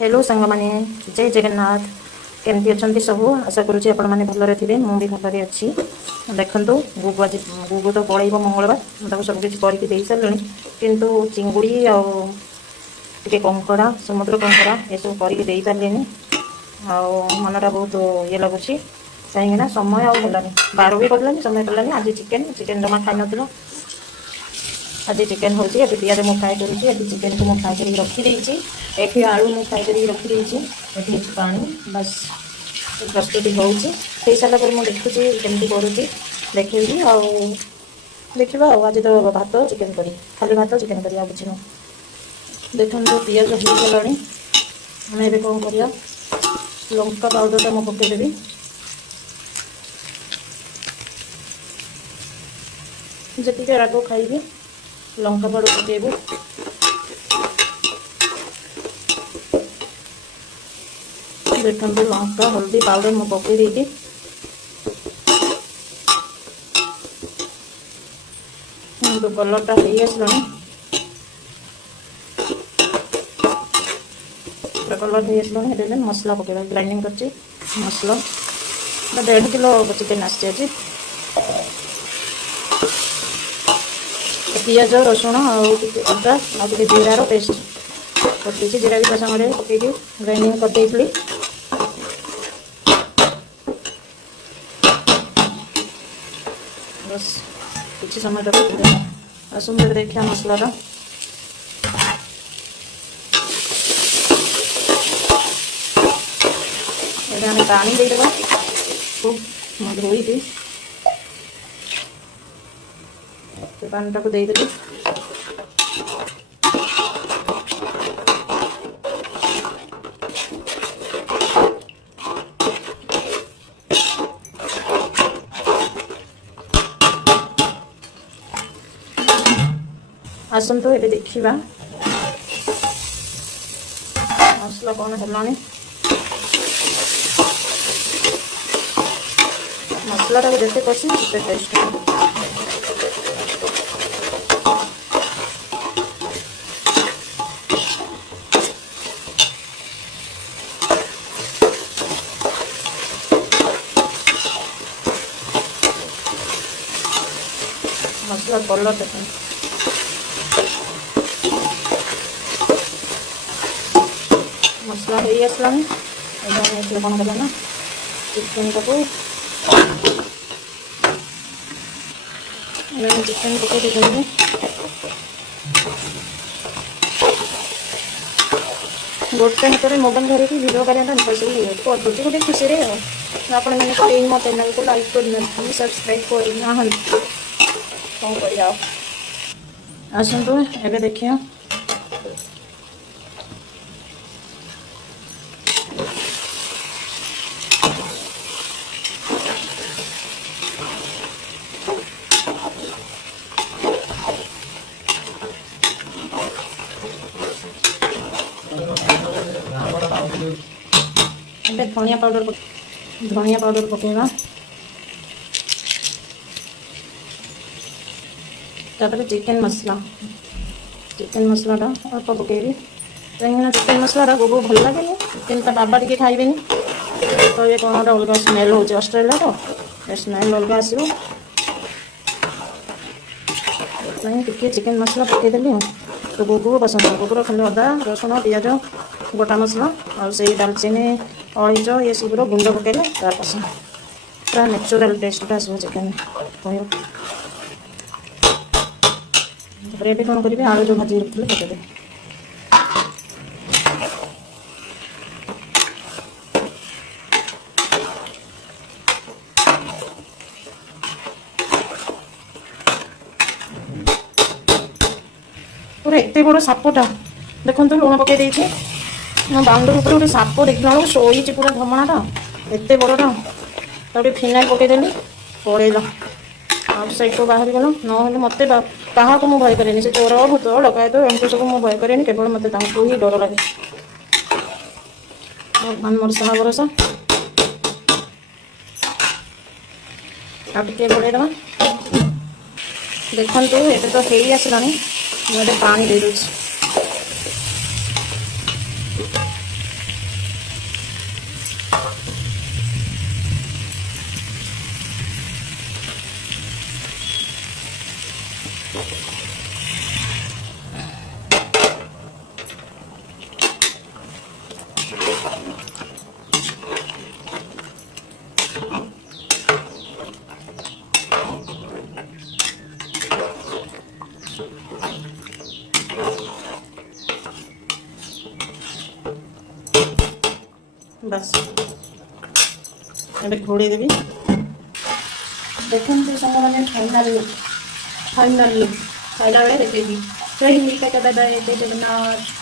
Hello सांग माने जय जगन्नाथ केमती अच्छा सब आशा करुँच आपण मैंने भलरे थे मुझे भलरे अच्छी देखु गुगु आज गुगु तो पड़े मंगलवार सब किसी करके सारे किंतु चिंगुड़ी आगे कंकड़ा समुद्र कंकड़ा ये सब करके सारे मनटा बहुत ये लगुच कहीं समय आलानी बार भी पड़ानी समय पड़ानी आज चिकेन चिकेन जमा खाई ना आज चिकेन हूँ आज पिज मुझे फ्राए करुँची आज चिकेन को मुझे फ्राए कर रखी ये आलू मुझे फ्राए कर रखी पानी बस प्रस्तुति हो सारा पर मुझे देखुची केमती करुँची देखी देखा आज तो भात चिकेन करी खाली भात चिकेन करी बुझे देखो पिज हो गला आम कौन कर लंका पाउडर मुझे पकईदेवी जी राग खाइबी लंका पाउडर पकेबू देखो लंका हल्दी पाउडर मुझे पकई तो कलरटा हो आसलानी कलर हो आसलानी मसला पकेबा ग्राइंडिंग कर मसला 1.5 किलो चिकेन आज पिज रसुण अदा और जीरार पेस्ट कर जीरा भी सामने पकई ग्राइंडिंग कर बस किसी समय तक सुंदर देखिए मसलार ये पानी देदेबा खूब धोई पानी को देदेली आसतु ये देखा मसला कौन है मसलाटा को जिते कषि से टेस्ट मसला कलर देखें मसला हो आसलानी कौन करना चिकेन को चिकेन पकई देखेंगे गोटे हाथ में मोबाइल धरिकी भिडियो करना करुँच गोटे खुशी आप मो चैनल को लाइक करना सब्सक्राइब करना कौन कर आसतु ए देखिए धनिया पाउडर पकेगा तापर चिकेन मसलाटा अल्प पकेबी कहीं चिकेन मसलाटा गोगो भल लगे चिकेन ता बाबा टे खाइबे तो ये कौन गोटे अलग स्मेल हो ऑस्ट्रेलिया तो स्मेल अलग आसो टे चिकेन मसला पकईदेली तो गोगो पसंद गोबर खाली अदा रसुण पिज गोटा मसला और से दालचीनी अलईच ये सब गुंड पकड़े तार पसंद पूरा नेचुरल टेस्ट आसो चिकेन ये कौन करेंगे आलू जो भाजी रखते पकड़े पूरा एत बड़ सापटा देखो लुण पकई बाउंडरी ऊपर गोटे साप देखला बेलू शोई पूरा धमणाटा एत बड़टा तो फिनाइल पकईदेली पड़ेगा आउटसाइड को बाहरी गला ना मत क्या मुझे भय कैनि से चोर भूत डकायत एमती सब मुझे भय कैनि केवल मत ही डर लगे भगवान मोर साहा भरोसा आगे बढ़ेदे देखु ये तो हो आसला मुझे पानी दे दूँ बस एबे घोड़े देवी देखते मैंने फाइनाल लुक खाइला बेले देखेगी। जय हिंद, जय जगन्नाथ।